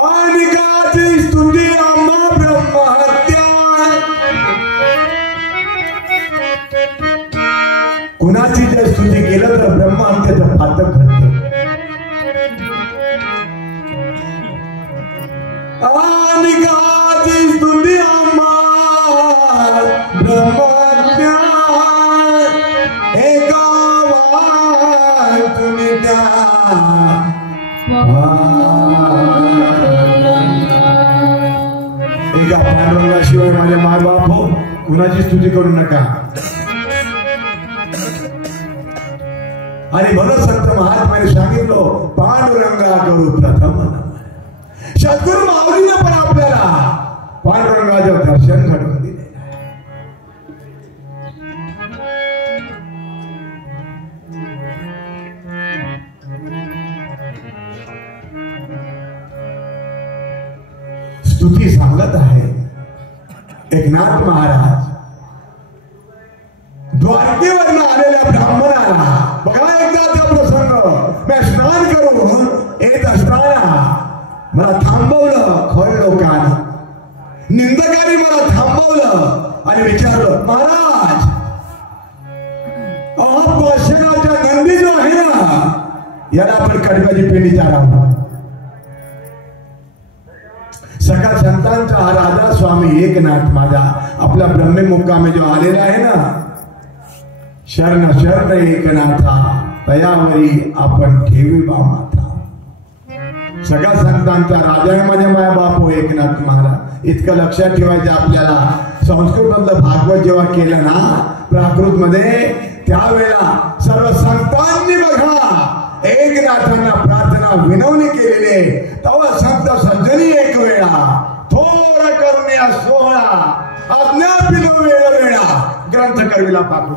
अनिकाची स्तुती आम्हा ब्रह्महत्या. कुणाची जर स्तुती केलं तर ब्रह्महत्येचं पातक घडतं. अनिकाची स्तुती आम्हा ब्रह्महत्या. एका तुम्ही त्या एका पांडुरंगाशिवाय माझ्या माय बाप कुणाची स्तुती करू नका. आणि म्हणून संत महात्म्याने सांगितलं पांडुरंगा करू प्रथम नमन. सद्गुरु माऊलीने पण आपल्याला पांडुरंगाचं दर्शन घडवून दिले. स्तुती सांगत आहे एकनाथ महाराज द्वारकेवरनं आलेल्या ब्राह्मणाला बघा एकदाचा प्रसंग. मी स्नान करून येत असताना मला थांबवलं खोल लोकांनी, निंदकांनी मला थांबवलं आणि विचारलं महाराज पाषाणाच्या नंदी जो आहे ना याला आपण कडव्याची पेंडी चारावं. सगळ्या संतांचा हा राजा स्वामी एकनाथ माझा आपला ब्रह्मे मुक्कामे जो आलेला आहे ना, शरण शरण एकनाथा तयावरी आपण ठेवी बा माता. सगळ्या संतांचा राजा आहे माझ्या माया बाप एकनाथ महाराज. इतकं लक्षात ठेवायचं आपल्याला. संस्कृत मधलं भागवत जेव्हा केलं ना प्राकृत मध्ये त्यावेळेला सर्व संतांनी बघा एकनाथांना प्रार्थना विनवणी केलेली. तेव्हा संत सज्जनी एक वेळा थोर करुण्या सोहळा आज्ञा पिलो वेळ वेळा ग्रंथ करविला पाठवू.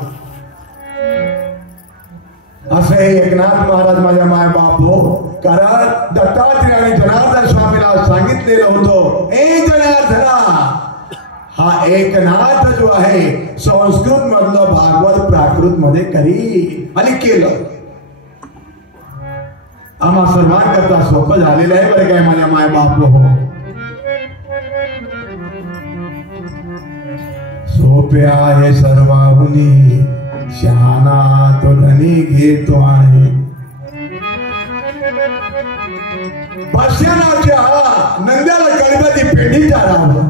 असे एकनाथ महाराज माझ्या माय बाप हो. कारण दत्तात्रय आणि जनार्दन स्वामीला सांगितलेलं होतं ए जनार्दना हा एकनाथ जो आहे संस्कृत मधलं भागवत प्राकृत मध्ये करी आणि केलं. आम्हा सर्वांकरता सोपं झालेलं आहे बरं काय माझ्या माय बाप हो. सोपे आहे सर्वाहुनी शहाणा तो धनी घेतो आहे. पाषाणाच्या नंद्याला कडव्याची पेंडी चारावं.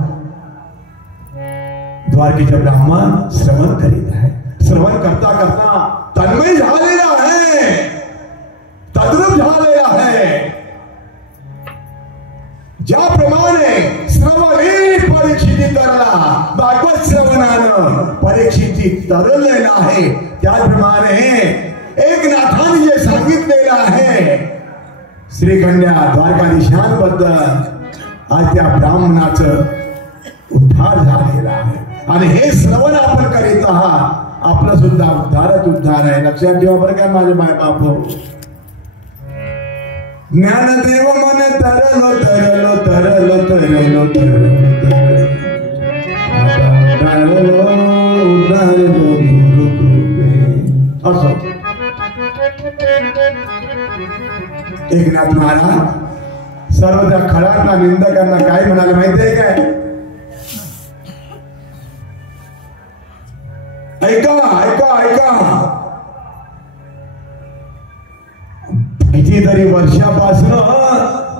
द्वारकेचे ब्राह्मण श्रवण करीत आहे. श्रवण करता करता तन्मय झालेला आहे, तद्रूप झालेला आहे. ज्याप्रमाणे श्रवणे परीक्षिती तरला भागवत श्रवणानं परीक्षिती तरलेला आहे त्याप्रमाणे एकनाथाने जे सांगितलेलं आहे श्रीखंड्या द्वारकाधीशांबद्दल आज त्या ब्राह्मणाचं उद्धार झालेला आहे. आणि हे श्रवण आपण करीत आहात आपला सुद्धा उद्धारच उद्धार आहे. लक्षात ठेवा बरं काय माझे माय बाप हो. ज्ञानदेव मन तरलो तरलो तरलो तरलो तरलो उद्धारलो असो. एकनाथ महाराज सर्व त्या खळांना निंदकांना काय म्हणाले माहितीये काय? ऐका ऐका ऐका कितीतरी वर्षापासून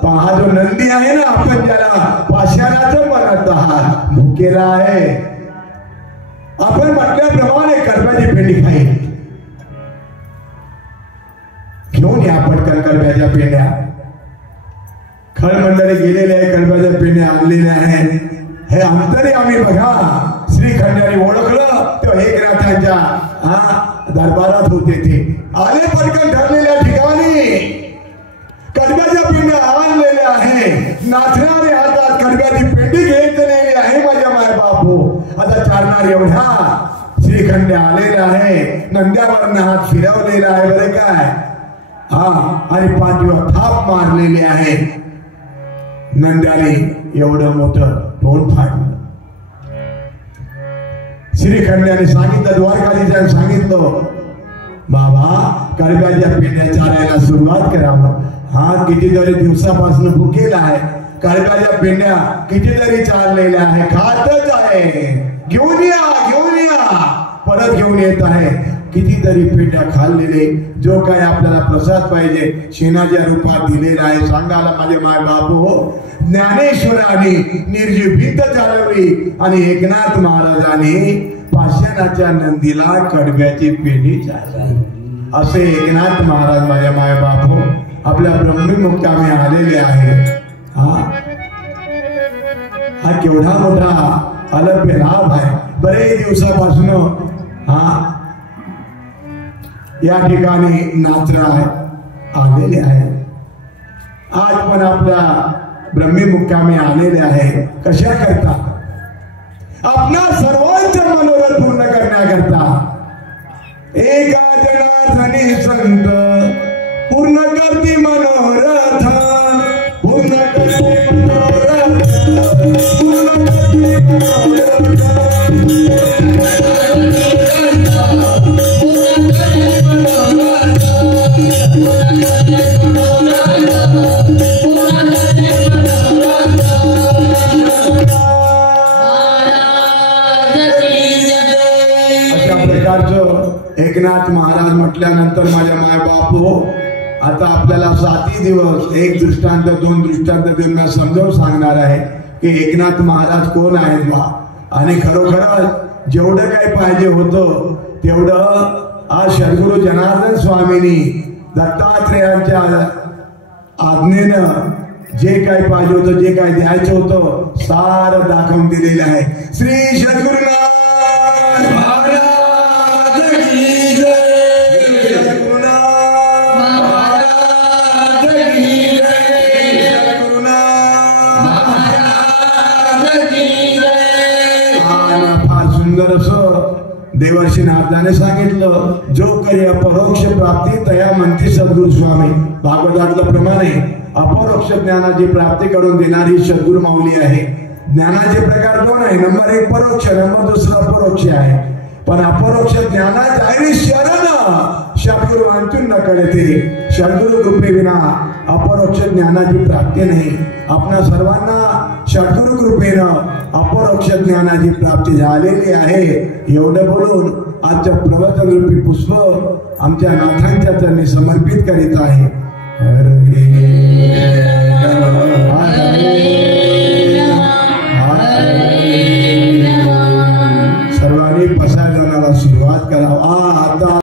हा जो नंदी आहे ना आपण त्याला पाषाणाचं म्हणत आहात भुकेला आहे. आपण म्हटल्याप्रमाणे कडव्याची पेंडी खाईल घेऊन या पटकन कडव्याच्या पेंड्या. खळ मंडळी गेलेले आहे कडव्याच्या पेंड्या आणलेल्या आहेत. हे अंतरी आम्ही बघा श्रीखंडाने ओळखलं तेव्हा एकनाथांच्या दरबारात होते ते आले पटकन ठरलेल्या ठिकाणी कडव्याच्या पेंड्या आणलेल्या आहे. नाचणारे हातात कडव्याची पेंडी घेतलेली आहे माझ्या माय बापू. आता चालणार एवढ्या श्रीखंड्या आलेल्या आहे. नंद्यावरनं हात फिरवलेला आहे बरे काय आणि पाठीवर थाप मारलेली आहे. नंद्याने एवढं मोठं तोंड फाडलं. श्रीखंड्याने सांगितलं द्वारकाधीशाने सांगितलं बाबा कडव्याच्या पेंड्या चालायला सुरुवात करावं. हा कितीतरी दिवसापासून भुकेला आहे. कडब्याच्या पेंड्या कितीतरी चाललेल्या आहे, खातच आहे. घेऊन या परत घेऊन येत आहे. कितीतरी पेंड्या खाल्लेले. जो काय आपल्याला प्रसाद पाहिजे शेणाच्या रूपात दिलेला आहे. सांगायला माझे माय बापू, ज्ञानेश्वराने निर्जीव भिंत चालवली आणि एकनाथ महाराजांनी पाषाणाच्या नंदीला कडब्याची पेंडी चालवली. असे एकनाथ महाराज माझ्या माय बापू आपल्या ब्रह्ममुक्ताने आलेले आहे. हा केवढा मोठा अलभ्य लाभ आहे. बरेच दिवसापासून या ठिकाणी नाचराय आलेले आहे. आज पण आपल्या ब्रह्ममुक्ताने आलेले आहे. कशा करता? आपल्या सर्वांचे मनोरथ पूर्ण करण्याकरता. एका जनार्दनी संत पूर्ण करती मनोरथ, पूर्ण करती मनोरथ, पूर्ण करती मनोरथ. एकनाथ महाराज म्हटल्यानंतर माझ्या माय बापू आता आपल्याला 7 दिवस एक दृष्टांत 2 दृष्टांत देऊन मी समजावून सांगणार आहे की एकनाथ महाराज कोण आहेत बा. आणि खरोखर जेवढं काही पाहिजे होतं तेवढं आज सद्गुरू जनार्दन स्वामींनी दत्तात्रेयांच्या आज्ञेनं जे काही पाहिजे होतं, जे काही द्यायचं होतं सारं दाखवून दिलेलं आहे. श्री सद्गुरुनाथ महाराज की जय. देवर्षी नारदाने सांगितलं, जो करी अपरोक्ष प्राप्ती तया म्हणती सद्गुरु स्वामी. भागवतातल्या प्रमाणे अपरोक्ष ज्ञानाची प्राप्ती करून देणारी सद्गुरु माऊली आहे. ज्ञानाचे प्रकार 2 आहे. नंबर 1 परोक्ष, नंबर 2 अपरोक्ष आहे. पण अपरोक्ष ज्ञानाची शरण सद्गुरु अंतून न कळते. सद्गुरु कृपे विना अपरोक्ष ज्ञानाची प्राप्ती नाही. आपल्या सर्वांना सद्गुरु कृपेनं अपरोक्ष ज्ञानाची प्राप्ती झालेली आहे. एवढं बोलून आजच्या प्रवचन रूपी पुष्प आमच्या नाथांच्या चरणी समर्पित करीत आहे. हरे हरे.